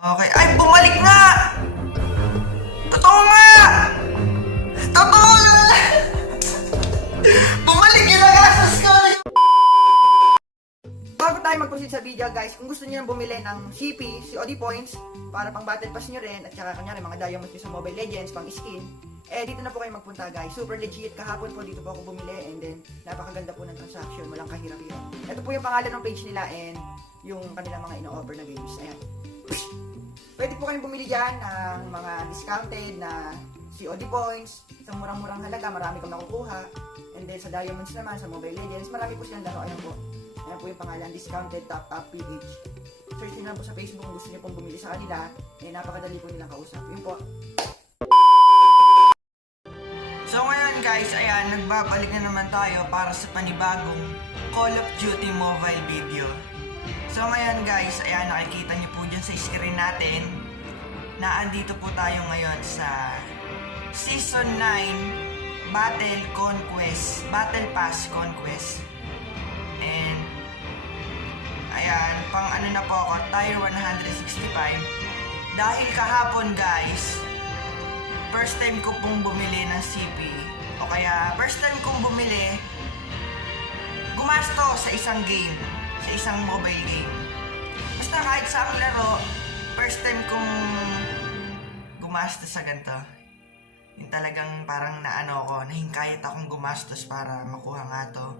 Okay. Ay, bumalik nga! Totoo nga! Totoo nga! Bumalik yung nagastos ko! Bago tayo mag-proceed sa video guys, kung gusto niyo nang bumili ng CP, COD points, para pang battle pass nyo rin, at saka kanyari mga diamonds nyo sa Mobile Legends, pang skin, dito na po kayo magpunta guys. Super legit, kahapon po dito po ako bumili, and then napakaganda po ng transaction, walang kahirap-hirap. Ito po yung pangalan ng page nila and yung kanilang mga ino-offer na games. Ayan. Pwede po kayong bumili dyan ng mga discounted na COD points, sa murang-murang halaga, marami kang nakukuha. And then sa diamonds naman, sa Mobile Legends, marami po silang laro. Ayan po. Ayan po yung pangalan, Discounted Top Up PH. Search nyo lang po sa Facebook kung gusto nyo pong bumili sa kanila. Napakadali po nilang kausap. Yun po. So ngayon guys, ayan, nagbabalik na naman tayo para sa panibagong Call of Duty mobile video. So ngayon guys, ayan, nakikita nyo po dyan sa screen natin na andito po tayo ngayon sa Season 9 Battle Pass Conquest. And ayan, pang ano na po ako, Tier 165. Dahil kahapon guys, first time ko pong bumili ng CP. O kaya, first time kong bumili, gumasto sa isang game, sa isang mobile game. Basta kahit sa ang laro, first time kong gumasto sa ganito. Yung talagang parang naano ko, nahingkayat akong gumastos para makuha nga to.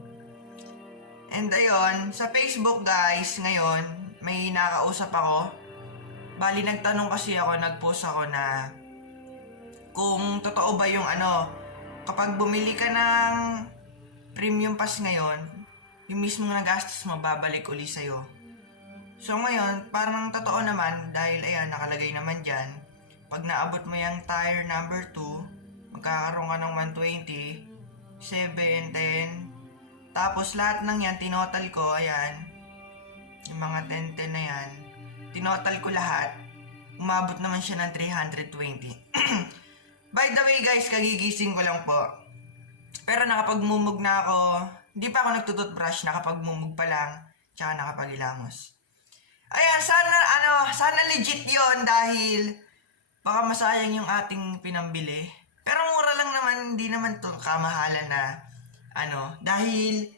And ayun, sa Facebook guys, ngayon, may nakausap ako. Bali, nagtanong kasi ako, nag-post ako na kung totoo ba yung kapag bumili ka ng premium pass ngayon, yung mismong nagastos mo, babalik uli sa'yo. So ngayon, parang totoo naman, dahil ayan, nakalagay naman dyan, pag naabot mo yung tier number 2, magkakaroon ka ng 120, 7, 10, tapos lahat ng yan, tinotal ko, ayan, yung mga 10-10 na yan, tinotal ko lahat, umabot naman siya ng 320. By the way guys, kagigising ko lang po. Pero nakapagmumug na ako. Hindi pa ako nagtututbrush, nakapagmumug pa lang. Tsaka nakapagilamos. Ayan, sana legit yon dahil baka masayang yung ating pinambili. Pero mura lang naman, hindi naman to kamahalan na dahil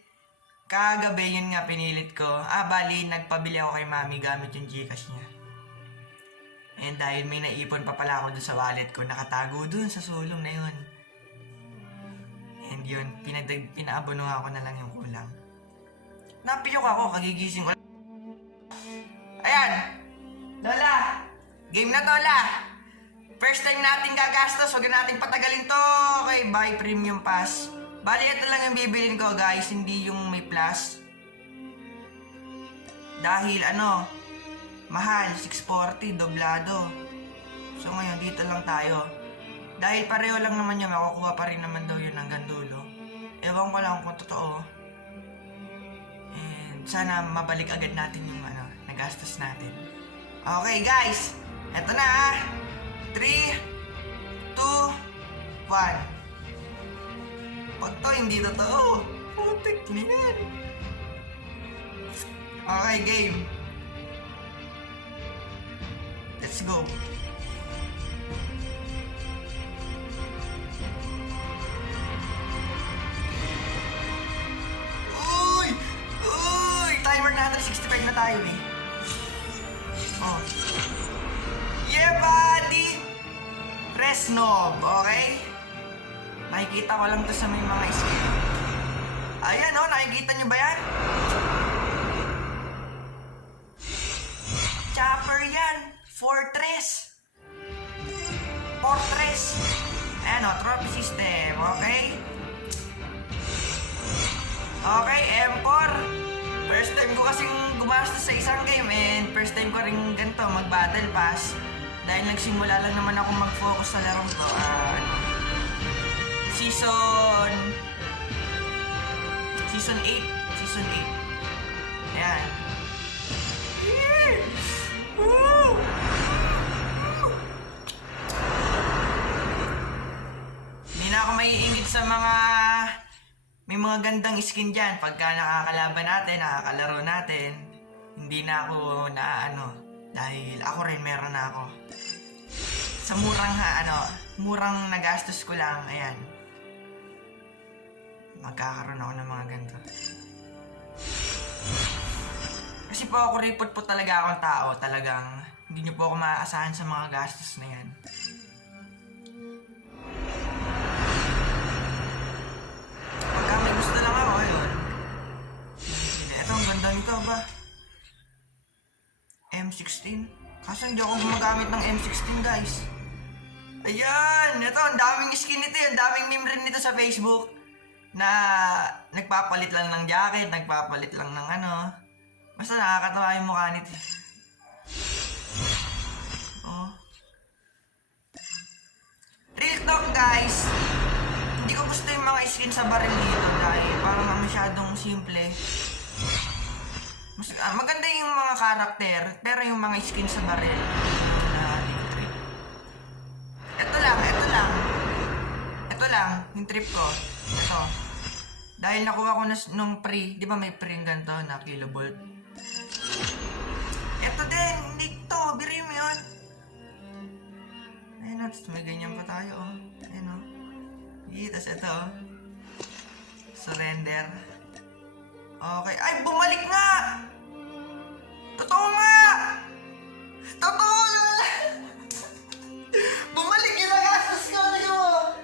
kagabi yun nga pinilit ko. Bali, nagpabili ako kay mami gamit yung Gcash niya. And dahil may naipon pa pala ako dun sa wallet ko, nakatago dun sa sulong na yun. And yun, pinaabono ako na lang yung kulang. Napiyok ako, kagigising ko. Ayan! Lola! Game na to, Lola! First time natin gagastos, huwag natin patagalin to. Okay, buy premium pass. Bali, ito lang yung bibilin ko, guys, hindi yung may plus. Dahil mahal, 640, doblado. So ngayon, dito lang tayo. Dahil pareho lang naman yun, makukuha pa rin naman daw yun hanggang dulo. Ewan ko lang kung totoo. And sana mabalik agad natin yung nagastos natin. Okay guys, eto na 3, 2, 1. Pag to hindi totoo, putik na yan. Okay, game. Let's go. Uy! Timer na 165 na tayo eh. Oh. Yeah, buddy! Press knob, okay? Nakikita ko lang to sa may mga skill. Ayan nakikita nyo ba yan? Chopper yan! Fortress! Ayan trophy system, okay? Okay, M4. First time ko kasing gumastos sa isang game and first time ko rin ganito mag-battle pass. Dahil nagsimula lang naman ako mag-focus sa larong to. Season 8. Ayan. Woo! Hindi na ako maiingit sa may mga gandang skin dyan. Pagka nakakalaban natin, nakakalaro natin, hindi na ako Dahil ako rin meron na ako. Sa murang nagastos ko lang, ayan. Magkakaroon ako ng mga ganito. Kasi po ako ripot po talaga akong tao. Talagang hindi nyo po ako maaasahan sa mga gastos na yan. Pagka may gusto lang ako, ayun. Ito, ang ganda nito ba? M16. Kaso hindi ako gumagamit ng M16, guys. Ayan! Ito, ang daming skin nito. Ang daming meme rin nito sa Facebook. Na nagpapalit lang ng jacket, nagpapalit lang ng ano. Basta nakakatawa yung mukha nito. Oh. Real talk, guys. Hindi ko gusto yung mga skin sa baril dito dahil parang masyadong simple. Maganda yung mga karakter, pero yung mga skin sa baril hindi ko trip. Ito lang, yung trip ko. Ito. Dahil nakuha ko na nung pre, di ba may pre yung ganito na kilovolt? Ito din, hindi to, biri mo yun. Ayun o, may ganyan pa tayo o. Ayun o. Tapos ito o. Surrender. Okay, ay bumalik nga! Totoo nga! Totoo nga! Bumalik yung nagastos ko na yun!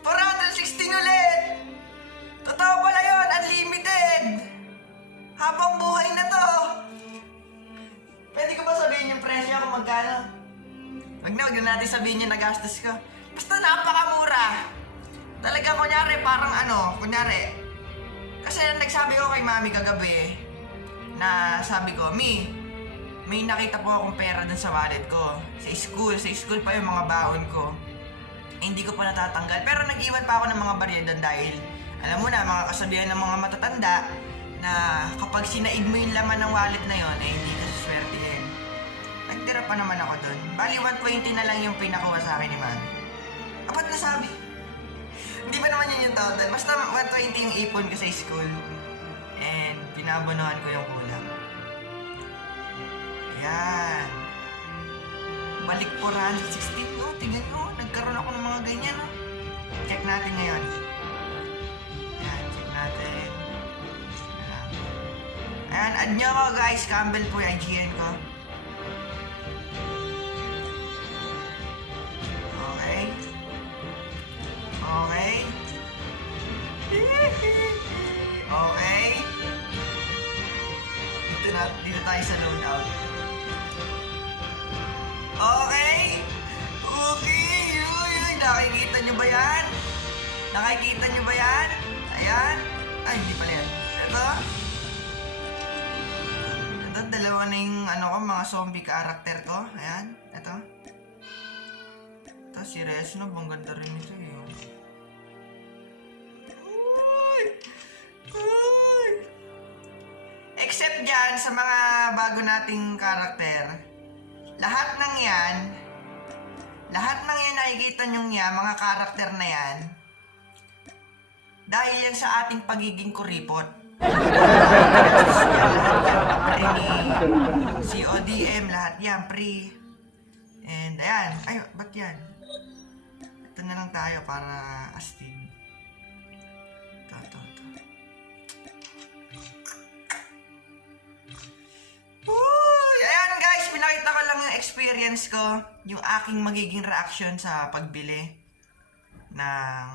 416 ulit! Totoo pala yun! Unlimited! Habang buhay na to! Pwede ko ba sabihin yung presyo kung magkano? Wag na natin sabihin yung nagastos ko. Basta napakamura! Talaga kunyari, kasi nagsabi ko kay mami kagabi na sabi ko, may nakita po akong pera dun sa wallet ko. Sa school pa yung mga baon ko. Hindi ko pa natatanggal. Pero nag-iwan pa ako ng mga barya dun dahil, alam mo na, mga kasabihan ng mga matatanda na kapag sinaid mo yung laman ng wallet na yon, eh hindi ka suswertihin. Nagtira pa naman ako dun. Bali, 120 na lang yung pinakuha sa akin ni mami. Apat na sabi. Hindi pa naman yun yung total. Basta 120 yung ipon ko sa school. And pinabonohan ko yung kulang. Ayan. Balik 416. No, tingnan nyo. Nagkaroon ako ng mga ganyan. No? Check natin ngayon. Ayan, check natin. Ayan, add nyo ako guys. Campbell po yung IGN ko. Okay. Okay. Okay. Dito tayo sa loadout. Okay. Okay. Uy. Nakikita nyo ba yan? Nakikita nyo ba yan? Ayan. Ay, hindi pala yan. Ito. Ito, dalawa na yung mga zombie character ko. Ayan. Ito. Ito, si Resno. Ang ganda rin ito eh. Except dyan sa mga bago nating karakter, lahat ng yan nakikita nyo yan, mga karakter na yan, dahil yan sa ating pagiging kuripot. Si ODM, lahat yan, pre. And ayan, ay, ba't yan? Ito na lang tayo para astig. Ito. Ayan guys, pinakita ko lang yung experience ko, yung aking magiging reaction sa pagbili ng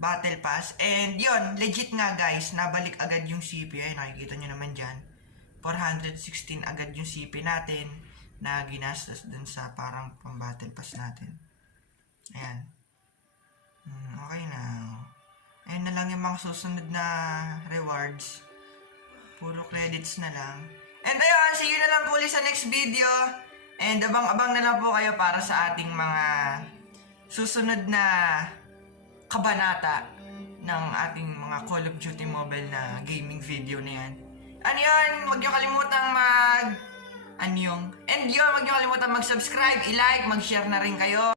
Battle Pass. And yun, legit nga guys, nabalik agad yung CP. Ay, nakikita nyo naman dyan. 416 agad yung CP natin na ginastos dun sa parang pang Battle Pass natin. Ayan. Okay na. Ayan na lang yung mga susunod na rewards. Puro credits na lang. And ayun, see you na lang po ulit sa next video. And abang-abang na lang po kayo para sa ating mga susunod na kabanata ng ating mga Call of Duty Mobile na gaming video na yan. Huwag niyo kalimutang huwag niyo kalimutang mag-subscribe, i-like, mag-share na rin kayo.